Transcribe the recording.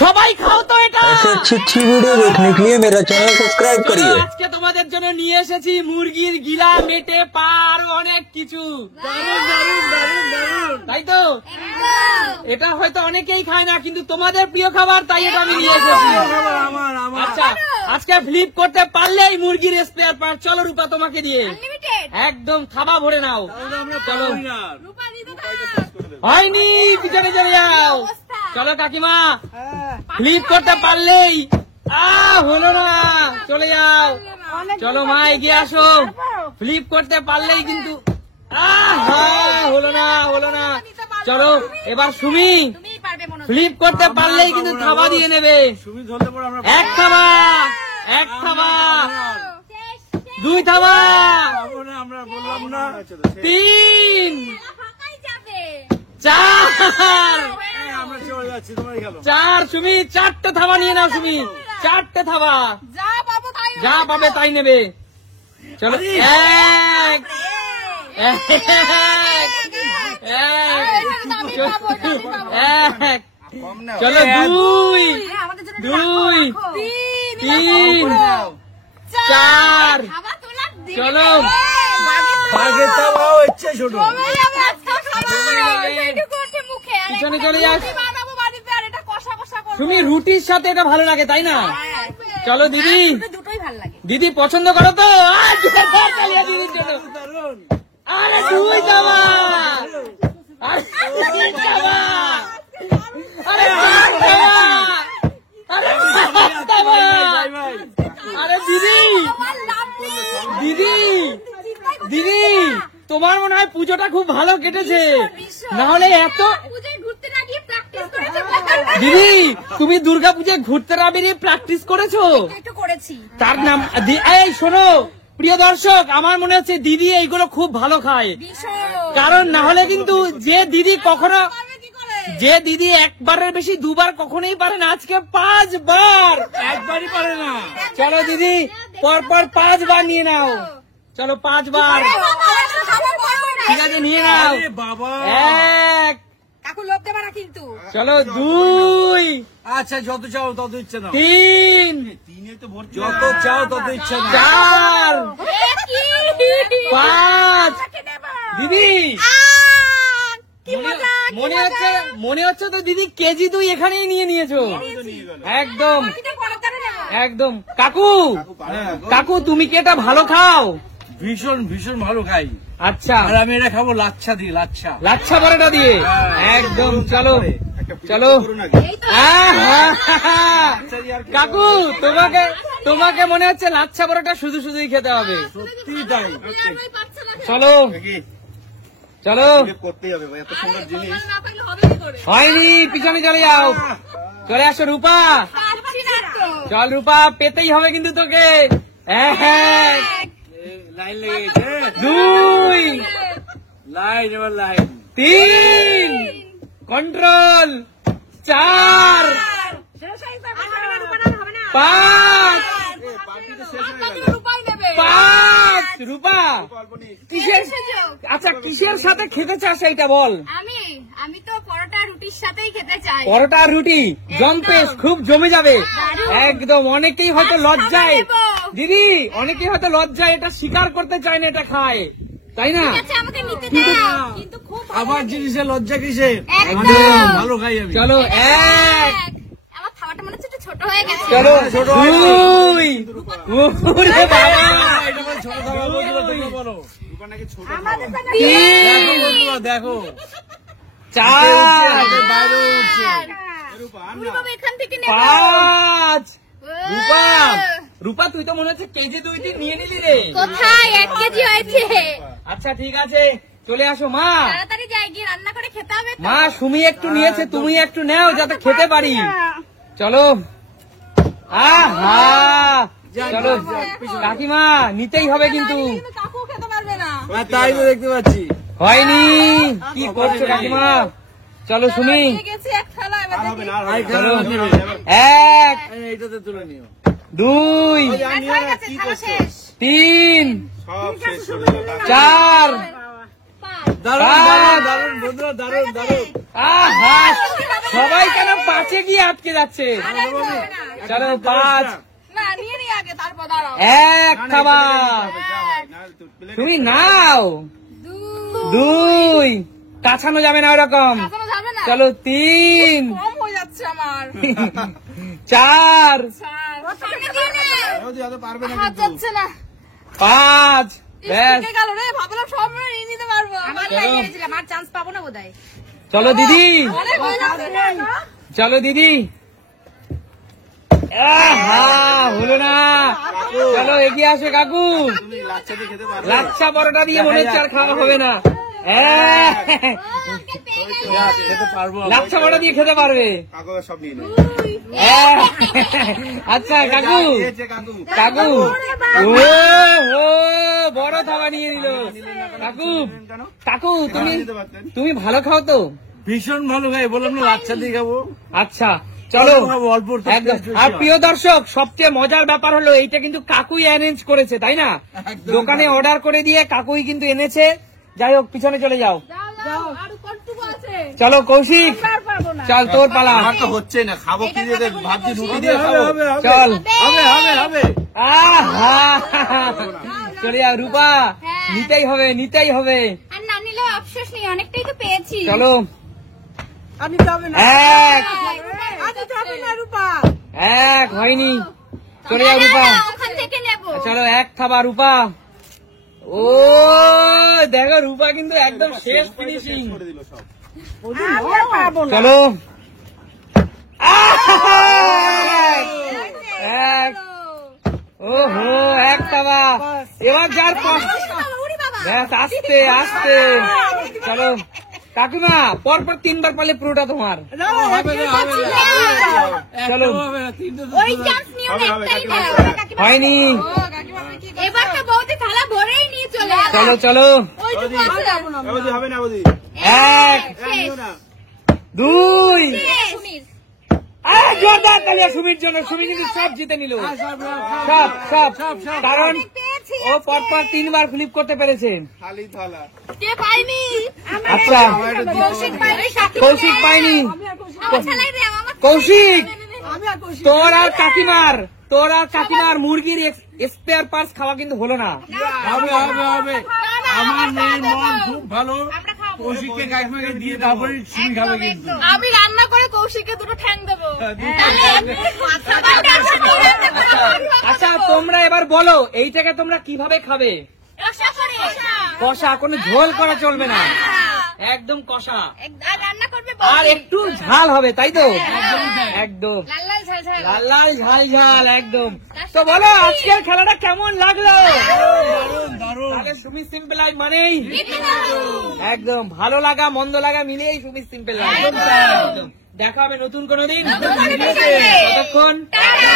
সবাই খাও তো এটা। ऐसे अच्छी वीडियो देखने के लिए मेरा चैनल सब्सक्राइब करिए। আজকে তোমাদের জন্য নিয়ে এসেছি মুরগির গিলা, মেটে, পা আরো অনেক কিছু। তাই তো, এটা হয়তো অনেকেই খায় না, কিন্তু তোমাদের প্রিয় খাবার, তাই এটা আমি নিয়ে এসেছি। আচ্ছা, আজকে ফ্লিপ করতে পারলেই মুরগির স্পেয়ার পার্ট। চলো রূপা, তোমাকে দিয়ে একদম থাবা ভরে নাও। চলো, হয়নি, পিছনে চলে যাও। চলো কাকিমা, ফ্লিপ করতে পারলেই হলো না, চলে যাও। চলো মা, এগিয়ে আসো। ফ্লিপ করতে পারলেই কিন্তু হলো না, হলো না। চলো এবার সুমি, ফ্লিপ করতে পারলেই কিন্তু থাবা দিয়ে নেবে। এক থাবা, এক থাবা, দুই থাবা, তিন, চার, চার। সুমি চারটে থাবা নিয়ে নাও। সুমি চারটে থাবা, যা পাবে তাই নেবে। চলো, এক, এক, চলো, দুই, দুই, তিন, চার, চলো, পিছনে চলে যাস। তুমি রুটির সাথে এটা ভালো লাগে, তাই না? চলো দিদি, দিদি পছন্দ করো তো? দিদির জন্য আরে দুই থাবা, আরে তিন থাবা, আরে চার থাবা, আরে পাঁচ থাবা। আরে দিদি, দিদি, দিদি, তোমার মনে হয় পুজোটা খুব ভালো কেটেছে, না হলে এত। দিদি, তুমি দুর্গা পূজায় ঘুরতে না বেরিয়ে প্র্যাকটিস করেছো? তার নাম, এই শোনো প্রিয় দর্শক, আমার মনে হচ্ছে দিদি এইগুলো খুব ভালো খায়। কারণ না হলে কিন্তু যে দিদি কখনো, যে দিদি একবারের বেশি দুবার কখনোই পারে না, আজকে 5 বার, একবারই পারে না। চলো দিদি, পরপর 5 বার নিয়ে নাও। চলো 5 বার, ঠিক আছে নিয়ে নাও। এক, চলো, দুই, আচ্ছা যত চাও তত ইচ্ছে নাও। তিন, যত চাও তত ইচ্ছে নাও। চার, পাঁচ। দিদি মনে হচ্ছে তো দিদি কেজি 2 এখানেই নিয়ে নিয়েছো। একদম একদম। কাকু, কাকু তুমি কি এটা ভালো খাও? ভীষণ ভীষণ ভালো খাই। আচ্ছা, আর আমি এটা খাবো লাচ্ছা দিয়ে, লাচ্ছা, লাচ্ছা পরোটা দিয়ে। একদম। চলো চলো। কাকু তোমাকে, তোমাকে মনে হচ্ছে লাচ্ছা পরোটা শুধু শুধুই খেতে হবে। সত্যি তাই। চলো চলো, করতেই হবে ভাই, এত সুন্দর জিনিস। হয়নি, পিছনে চলে যাও। চলে আসো রূপা, চল রূপা, পেতেই হবে কিন্তু তোকে। এক, লাইন লেগেছে, দুই, লাইন, এবার লাইন, তিন, কন্ট্রোল, চার, পাঁচ, পাঁচ। রূপা কিসের, আচ্ছা কিসের সাথে খেতে চাস এইটা বল? আমি তো পরোটা রুটির সাথেই খেতে চাই। পরোটা রুটি জম্পেস, খুব জমে যাবে। একদম। অনেকেই হয়তো লজ্জায়, দিদি অনেকেই হয়তো লজ্জায় এটা স্বীকার করতে চায় না এটা খায়, তাই না? আবার জিনিসে লজ্জা কিসে, ভালো খাই আমি। চলো এক, আমার খাওয়াটা মনে হচ্ছে একটু ছোট হয়ে গেছে। চলো দুই, ওরে বাবা, ছোট খাবার বন্ধুরা বলো, তিন, দেখো, চার, বাইরে উঠছে, এখান থেকে পাঁচ। রূপা, রূপা তুই তো মনে হচ্ছে কেজি 2 নিয়ে নিলি রে। কোথায় 1 কেজি হয়েছে? আচ্ছা ঠিক আছে, চলে আসো মা। তাড়াতাড়ি যাই, গিয়ে রান্না করে খেতে হবে। মা সুমি একটু নিয়েছে, তুমি একটু নাও যাতে খেতে পারি। চলো। আহা, চলো কাকিমা, নিতেই হবে কিন্তু। কাকু খেতে পারবে না। তাই তো দেখতে পাচ্ছি। হয়নি, কি করছো কাকিমা? চলো সুমি, চলো। এক, এইটাতে তুলে নিও। দুই, তিন, চার, দারুণ দারুণ দারুণ বন্ধুরা, দারুণ দারুণ। আহা, সবাই কেন 5-এ গিয়ে আটকে যাচ্ছে? চলো 5, না নিয়ে নি আগে তারপর দাঁড়াও। 1 খাবার। তুমি নাও। 2, কাছানো যাবে না ওরকম। কাছানো যাবে না। চলো 3, কম হয়ে যাচ্ছে আমার। 4, সামনে দিয়ে নে। বৌদি অত পারবে না হাত কিন্তু। যাচ্ছে না। 5, ব্যাস। ঢুকে গেল রে, ভাবলাম সব নিয়ে নিতে পারবো। আমার চলো। লাগিয়ে দিলাম, আর চান্স পাবো না বোধহয়। চলো দিদি, অনেক হয়ে যাচ্ছে না। চলো দিদি। আহা, হলো না। চলো এগিয়ে আসো কাকু। তুমি লাচ্ছা দিয়ে খেতে পারবে? লাচ্ছা পরোটা দিয়ে মনে হচ্ছে আর খাওয়া হবে না। ওকে পেয়ে গেল। খেতে পারবো। লাচ্ছা পরোটা দিয়ে খেতে পারবে। কাকু সব নিয়ে নেবে। আচ্ছা কাকু, খেয়েছে কাকু। কাকু ও বড় থাবা নিয়ে নিল। কাকু, কাকু তুমি দিতে পারতেন। তুমি ভালো খাও তো? ভীষণ ভালো খাই, বললাম না লাচ্ছা দিয়ে খাবো। আচ্ছা চলো। অল্প খাবো, অল্প একটু একদম। taste বেশি আর হয়। প্রিয় দর্শক, সবচেয়ে মজার ব্যাপার হলো এইটা কিন্তু কাকুই অ্যারেঞ্জ করেছে, তাই না? একদম। দোকানে অর্ডার করে দিয়ে কাকুই কিন্তু এনেছে। যাই হোক, পিছনে চলে যাও। যাও, আর কতটুকু আছে? চলো কৌশিক, আর পারবো না। চল তোর পালা। আমার তো হচ্ছে না, খাবো কি দিয়ে? এটা কথা ভাবছি বলতে রুটি বলছি। দিয়ে খাবো। চল। হবে। আহা, চলে যাও রূপা। হ্যাঁ। নিতেই হবে, নিতেই হবে। আর না নিলেও আফসোস নেই, অনেকটাই তো পেয়েছি। চলো। আমি যাবে না 1, আমি যাবে না রূপা 1 হয়নি। চলে না, যাও না, রূপা। না, ওখান থেকে নেবো। চলো 1 খাবার রূপা। ও দেখো রূপা কিন্তু একদম শেষ ফিনিশিং। করে দিল সব। আমি আর পারবো না চলো। 1, ওহো 1 খাবা। এবার যার উড়ি বাবা। ব্যাস, আস্তে আস্তে। চলো কাকিমা, পরপর 3 বার পারলে পুরোটা তোমার। চলো। ওই চান্স নিও না, একটাই দাও। হয়নি। এবার তো বৌদি থালা ভরেই নিয়ে চলে যাবে। চলো চলো। ওইটুকু আছে। বৌদি হবে না বৌদি। 1, শেষ। না। 2, শেষ। জোরদার তালিয়া সুমির জন্য। সুমি কিন্তু সব জিতে নিল, সব। কারণ পেয়েছি। ও পরপর 3 বার ফ্লিপ করতে পেরেছে। খালি থালা। কে পাইনি? আচ্ছা, কৌশিক পাইনি। কৌশিক পাইনি। আমার ছেলেই দে, আমার কৌশিক, আমি আর খুশি তোর আর কাকিমার মুরগির স্পেয়ার পার্টস খাওয়া কিন্তু হলো না। হবে। আমার মেয়ের মন খুব ভালো। আমরা খাবো। কৌশিককে কাকিমাকে দিয়ে তারপরে সুমি খাবে কিন্তু। আমি রান্না করে কৌশিককে দুটো ঠ্যাং দেবো। তাহলে সবাই টেনশন করে আচ্ছা তোমরা এবার বলো, এইটাকে তোমরা কিভাবে খাবে? রসা করে। কষা, কোনো ঝোল করা চলবে না, একদম কষা। আর রান্না করবে আর বৌদি। একটু ঝাল হবে, তাই তো? একদম লাল লাল ঝাল ঝাল। লাল লাল ঝাল ঝাল একদম। তো বলো আজকের খেলাটা কেমন লাগলো? তাহলে সুমি সিম্পল লাইফ মানেই একদম ভালো লাগা মন্দ লাগা মিলেই সুমি সিম্পল লাইফ। একদম। দেখা হবে নতুন কোনো দিন। ততক্ষণ টাটা।